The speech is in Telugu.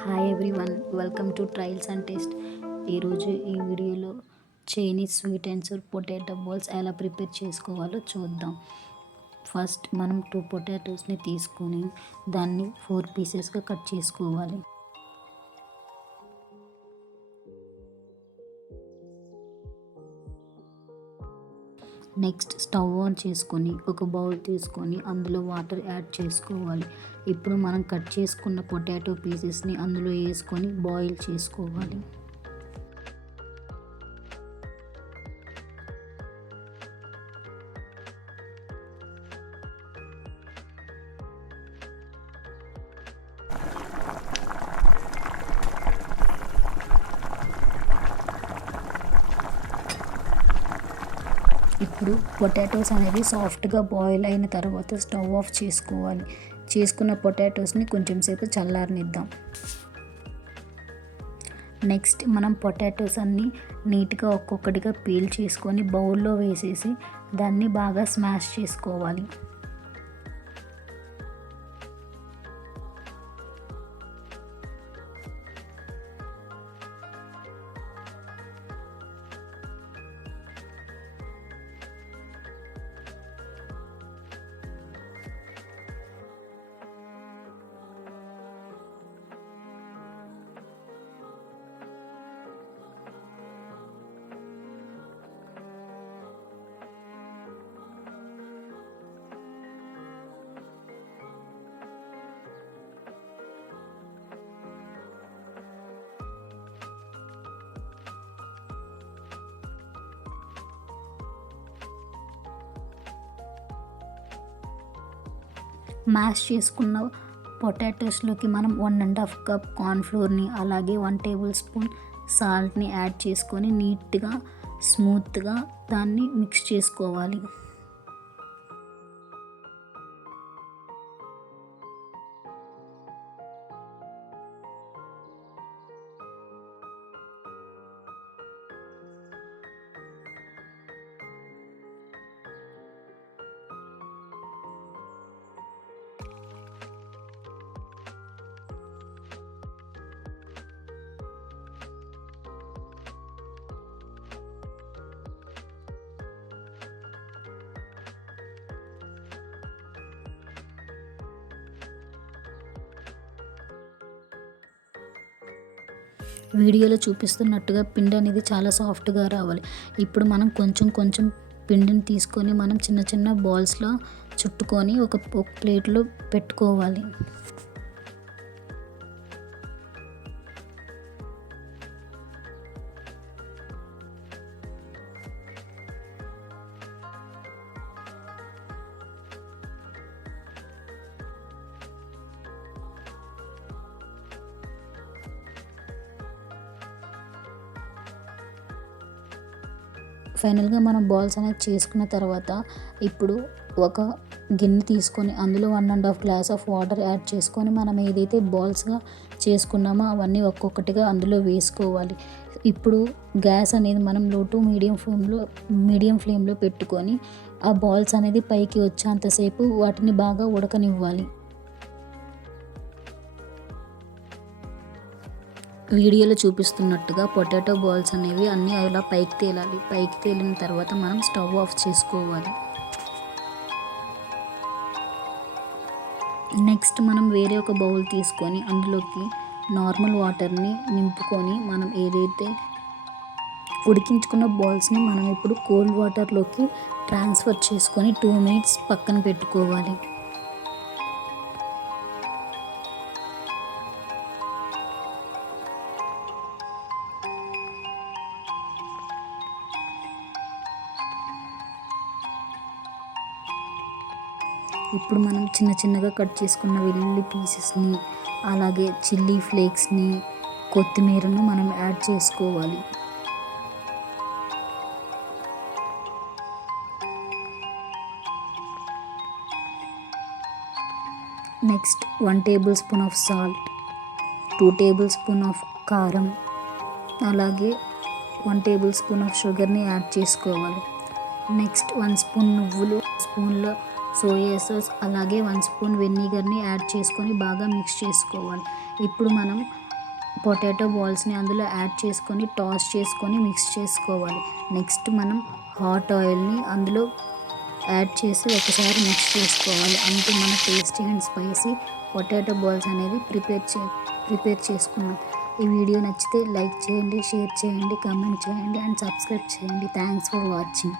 Hi everyone, welcome to trials and taste. ఈరోజు ఈ వీడియోలో Chinese sweet and sour potato balls ఎలా ప్రిపేర్ చేసుకోవాలో చూద్దాం. ఫస్ట్ మనం 2 పొటాటోస్ని తీసుకొని దాన్ని 4 పీసెస్గా కట్ చేసుకోవాలి. నెక్స్ట్ స్టవ్ ఆన్ చేసుకొని ఒక బౌల్ తీసుకొని అందులో వాటర్ యాడ్ చేసుకోవాలి. ఇప్పుడు మనం కట్ చేసుకున్న పొటాటో పీసెస్ని అందులో వేసుకొని బాయిల్ చేసుకోవాలి. ఇప్పుడు పొటాటోస్ అనేవి సాఫ్ట్గా బాయిల్ అయిన తర్వాత స్టవ్ ఆఫ్ చేసుకోవాలి. చేసుకున్న పొటాటోస్ని కొంచెం సేపు చల్లారనిద్దాం. నెక్స్ట్ మనం పొటాటోస్ అన్నీ నీట్గా ఒక్కొక్కటిగా పీల్ చేసుకొని బౌల్లో వేసేసి దాన్ని బాగా స్మాష్ చేసుకోవాలి. మ్యాష్ చేసుకున్న పొటాటోస్లోకి మనం 1.5 కప్ కార్న్ఫ్లోర్ని అలాగే 1 టేబుల్ స్పూన్ సాల్ట్ని యాడ్ చేసుకొని నీట్గా స్మూత్గా దాన్ని మిక్స్ చేసుకోవాలి. వీడియోలో చూపిస్తున్నట్టుగా పిండి అనేది చాలా సాఫ్ట్గా రావాలి. ఇప్పుడు మనం కొంచెం పిండిని తీసుకొని మనం చిన్న చిన్న బాల్స్లో చుట్టుకొని ఒక ప్లేట్లో పెట్టుకోవాలి. ఫైనల్గా మనం బాల్స్ అనేది చేసుకున్న తర్వాత ఇప్పుడు ఒక గిన్నె తీసుకొని అందులో 1.5 గ్లాస్ ఆఫ్ వాటర్ యాడ్ చేసుకొని మనం ఏదైతే బాల్స్గా చేసుకున్నామో అవన్నీ ఒక్కొక్కటిగా అందులో వేసుకోవాలి. ఇప్పుడు గ్యాస్ అనేది మనం లో టు మీడియం ఫ్లేమ్లో పెట్టుకొని ఆ బాల్స్ అనేది పైకి వచ్చేంతసేపు వాటిని బాగా ఉడకనివ్వాలి. వీడియోలో చూపిస్తున్నట్టుగా పొటాటో బాల్స్ అనేవి అన్నీ అలా పైకి తేలాలి. పైకి తేలిన తర్వాత మనం స్టవ్ ఆఫ్ చేసుకోవాలి. నెక్స్ట్ మనం వేరే ఒక బౌల్ తీసుకొని అందులోకి నార్మల్ వాటర్ని నింపుకొని మనం ఏదైతే ఉడికించుకున్న బాల్స్ని మనం ఇప్పుడు కోల్డ్ వాటర్లోకి ట్రాన్స్ఫర్ చేసుకొని 2 మినిట్స్ పక్కన పెట్టుకోవాలి. ఇప్పుడు మనం చిన్నగా కట్ చేసుకున్న వెల్లుల్లి పీసెస్ని అలాగే చిల్లీ ఫ్లేక్స్ని కొత్తిమీరను మనం యాడ్ చేసుకోవాలి. Next 1 table spoon of salt, 2 table spoon of కారం అలాగే 1 టేబుల్ స్పూన్ ఆఫ్ షుగర్ని యాడ్ చేసుకోవాలి. నెక్స్ట్ 1 స్పూన్ నువ్వులు, స్పూన్లో సోయా సాస్ అలాగే 1 స్పూన్ వెనిగర్ని యాడ్ చేసుకొని బాగా మిక్స్ చేసుకోవాలి. ఇప్పుడు మనం పొటాటో బాల్స్ని అందులో యాడ్ చేసుకొని టాస్ చేసుకొని మిక్స్ చేసుకోవాలి. నెక్స్ట్ మనం హాట్ ఆయిల్ని అందులో యాడ్ చేసి ఒకసారి మిక్స్ చేసుకోవాలి. అంతే మన tasty and spicy potato balls అనేది ప్రిపేర్ చేసుకున్నాం. ఈ వీడియో నచ్చితే లైక్ చేయండి, షేర్ చేయండి, కామెంట్ చేయండి అండ్ సబ్స్క్రైబ్ చేయండి. Thanks for watching.